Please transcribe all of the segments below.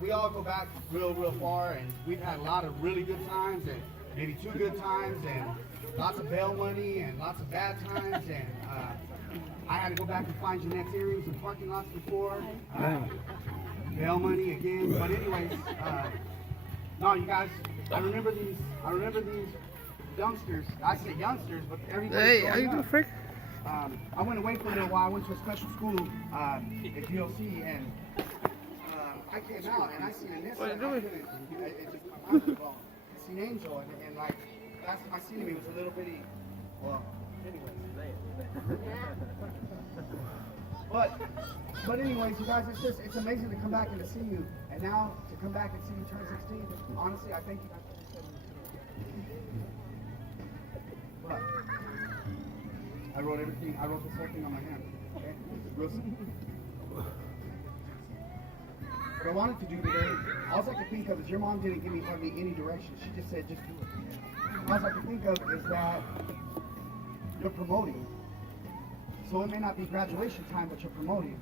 we all go back real far, and we've had a lot of really good times, and maybe 2 good times, and lots of bail money, and lots of bad times, and I had to go back and find Jeanette's earrings in parking lots before. Bail money again, but anyways, no, you guys, I remember these youngsters. I say youngsters, but everybody. Hey, how you doing, Frank? I went away for a little while. I went to a special school at DLC, and I came out and I seen Anissa. What are you doing? It just come out well. I seen Angel, and like last time I seen him, he was a little bitty. Well, anyways. But anyways, you guys, it's amazing to come back and to see you, and now to come back and see you turn 16. Honestly, I thank you guys for this. But I wrote everything. I wrote this whole thing on my hand. Okay? Real simple. What I wanted to do today, all I could think of is your mom didn't give me hardly any direction. She just said, just do it. All I could think of is that you're promoting. So it may not be graduation time, but you're promoting.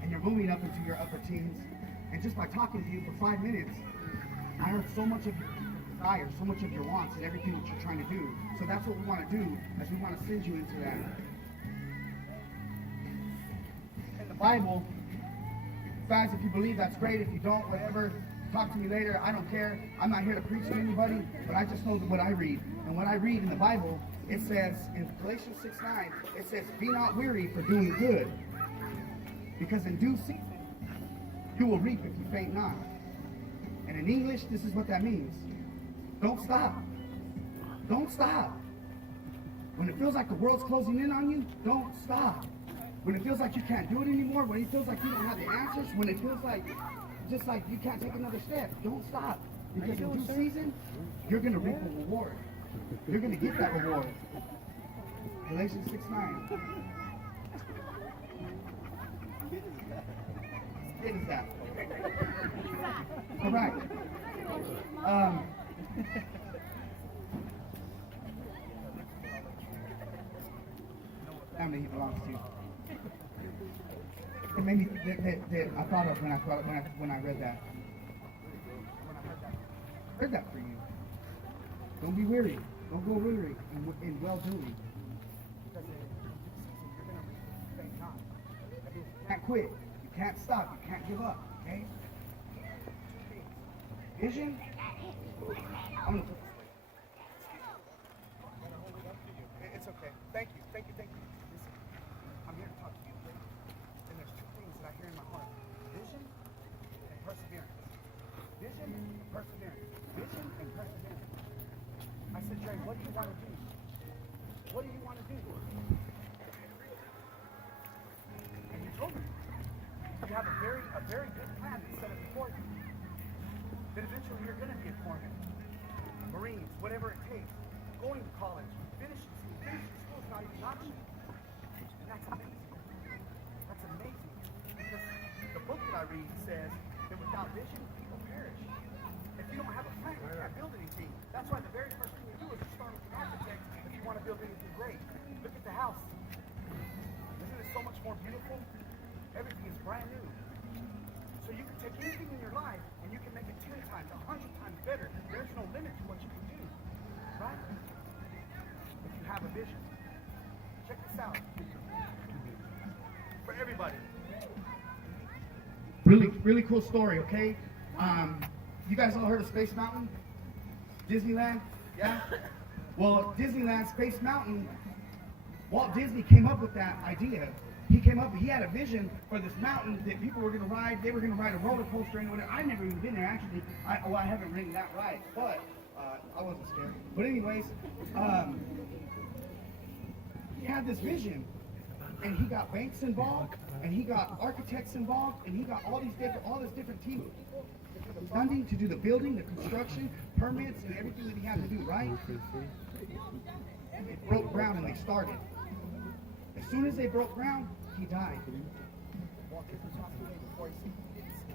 And you're moving up into your upper teens. And just by talking to you for 5 minutes, I heard so much of your desires, so much of your wants and everything that you're trying to do. So that's what we want to do, as we want to send you into that. In the Bible, guys, if you believe, that's great. If you don't, whatever, talk to me later. I don't care. I'm not here to preach to anybody, but I just know what I read. And what I read in the Bible, it says in Galatians 6:9, it says, be not weary for doing good, because in due season you will reap if you faint not. And in English, this is what that means. Don't stop. Don't stop. When it feels like the world's closing in on you, don't stop. When it feels like you can't do it anymore, when it feels like you don't have the answers, when it feels like just like you can't take another step, don't stop. Because in due season, you're going to reap a reward. You're going to get that reward. Galatians 6:9. What is that? All right. Family he belongs to. It made me that I thought of when I read that. I heard that for you. Don't be weary. Don't go weary in well doing. Because you can't quit. You can't stop. You can't give up. Okay? Vision. I'm gonna put this way. It's okay. Thank you. Thank you. Thank you. Listen, I'm here to talk to you. And there's 2 things that I hear in my heart: vision and perseverance. Vision and perseverance. Vision and perseverance. I said, Jerry, what do you want to do? What do you want to do? And you told me you have a very good plan to set up before you. That eventually you're going to be a corpsman, Marines, whatever it takes. Going to college, finishing school is not even an option. And that's amazing. That's amazing. Because the book that I read says that without vision, people perish. If you don't have a plan, you can't build anything. That's why the very first thing you do is you start with an architect if you want to build anything great. Look at the house. Isn't it so much more beautiful? Everything is brand new. So you can take anything in your life and you can make it 10 times, 100 times better. There's no limit to what you can do. Right? If you have a vision. Check this out. For everybody. Really cool story, okay? You guys all heard of Space Mountain? Disneyland? Yeah? Well, Disneyland, Space Mountain, Walt Disney came up with that idea. He had a vision for this mountain that people were going to ride. They were going to ride a roller coaster and whatever. I've never even been there, actually. I haven't ridden that ride, but I wasn't scared. But anyways, he had this vision, and he got banks involved, and he got architects involved, and he got all this different team of people funding to do the building, the construction, permits, and everything that he had to do, right? And they broke ground and they started. As soon as they broke ground, he died. Walt Disney passed away before he see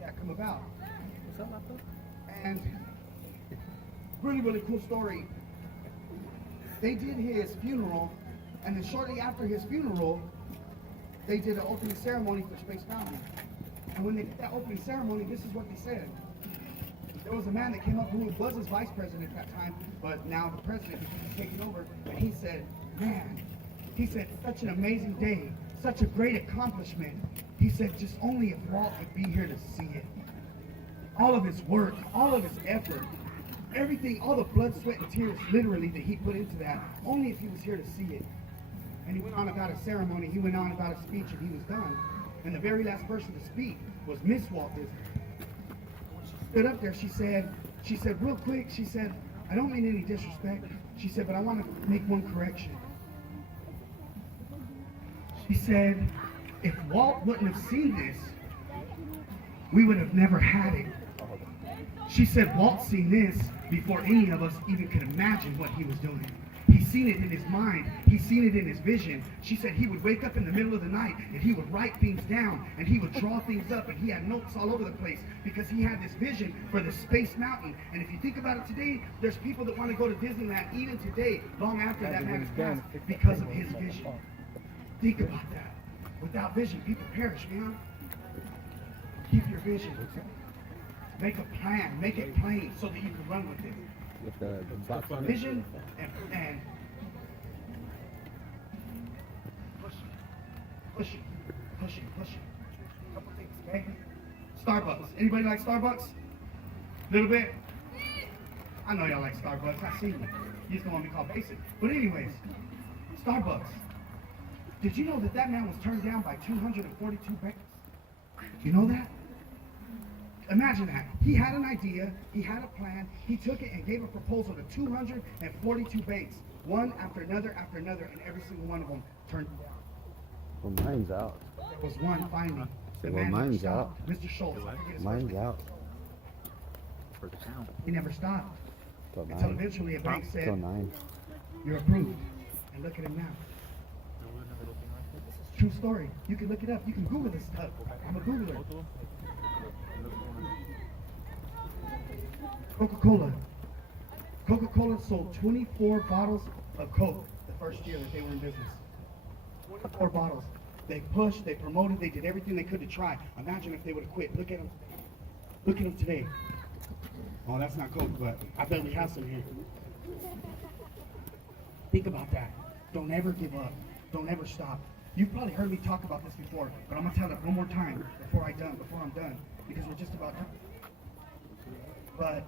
that come about. And really cool story. They did his funeral, and then shortly after his funeral, they did an opening ceremony for Space Mountain. And when they did that opening ceremony, this is what they said. There was a man that came up who was his vice president at that time, but now the president, because he's taking over, and he said, man, he said, such an amazing day, such a great accomplishment. He said, just only if Walt would be here to see it. All of his work, all of his effort, everything, all the blood, sweat, and tears, literally, that he put into that, only if he was here to see it. And he went on about a ceremony, he went on about a speech, and he was done. And the very last person to speak was Miss Walt Disney. When she stood up there, she said real quick, she said, I don't mean any disrespect. She said, but I want to make one correction. She said, if Walt wouldn't have seen this, we would have never had it. She said Walt seen this before any of us even could imagine what he was doing. He seen it in his mind. He seen it in his vision. She said he would wake up in the middle of the night and he would write things down and he would draw things up and he had notes all over the place because he had this vision for the Space Mountain. And if you think about it today, there's people that want to go to Disneyland even today, long after that man has passed, because of his vision. Think about that. Without vision, people perish, man. Keep your vision. Make a plan. Make it plain so that you can run with it. With the box on it. Vision and pushing. Couple things, okay? Starbucks. Anybody like Starbucks? A little bit? I know y'all like Starbucks. I see you. You just don't want to be called basic. But anyways, Starbucks. Did you know that that man was turned down by 242 banks? You know that? Imagine that. He had an idea, he had a plan, he took it and gave a proposal to 242 banks, one after another, and every single one of them turned him down. Well, mine's out. There was one finally. The Well, man mine's never out. stopped. Mr. Schultz. I forget his Mine's first name. out. For the town. He never stopped. Till Until 9. eventually a bank Till said, 9. you're approved. And look at him now. True story. You can look it up. You can Google this stuff. I'm a Googler. Coca-Cola. Coca-Cola sold 24 bottles of Coke the first year that they were in business. 24 bottles. They pushed, they promoted, they did everything they could to try. Imagine if they would have quit. Look at them. Look at them today. Oh, that's not Coke, but I bet we have some here. Think about that. Don't ever give up. Don't ever stop. You've probably heard me talk about this before, but I'm gonna tell it one more time before I'm done, because we're just about done. But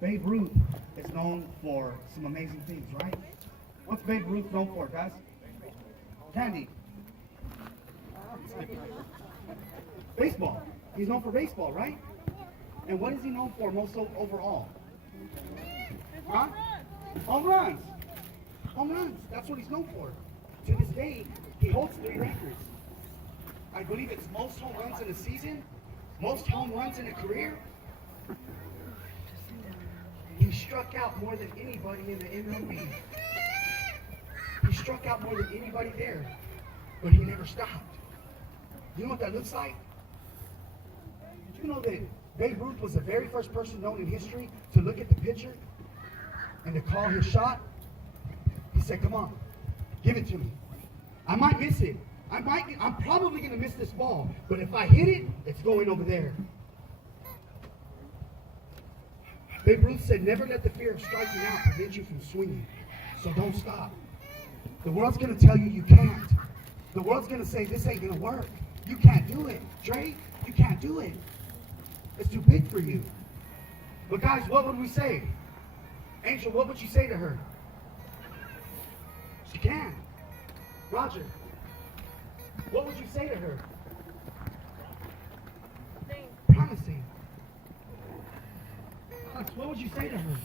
Babe Ruth is known for some amazing things, right? What's Babe Ruth known for, guys? Candy. Baseball. He's known for baseball, right? And what is he known for most overall? Huh? Home runs. Home runs. That's what he's known for. To this day, he holds 3 records. I believe it's most home runs in a season, most home runs in a career. He struck out more than anybody in the MLB. He struck out more than anybody there, but he never stopped. You know what that looks like? Did you know that Babe Ruth was the very first person known in history to look at the pitcher and to call his shot? He said, come on, give it to me. I might miss it. I'm probably going to miss this ball, but if I hit it, it's going over there. Babe Ruth said, never let the fear of striking out prevent you from swinging. So don't stop. The world's going to tell you you can't. The world's going to say, this ain't going to work. You can't do it. Drake, you can't do it. It's too big for you. But guys, what would we say? Angel, what would you say to her? She can. Roger, what would you say to her? Promising. Alex, what would you say to her?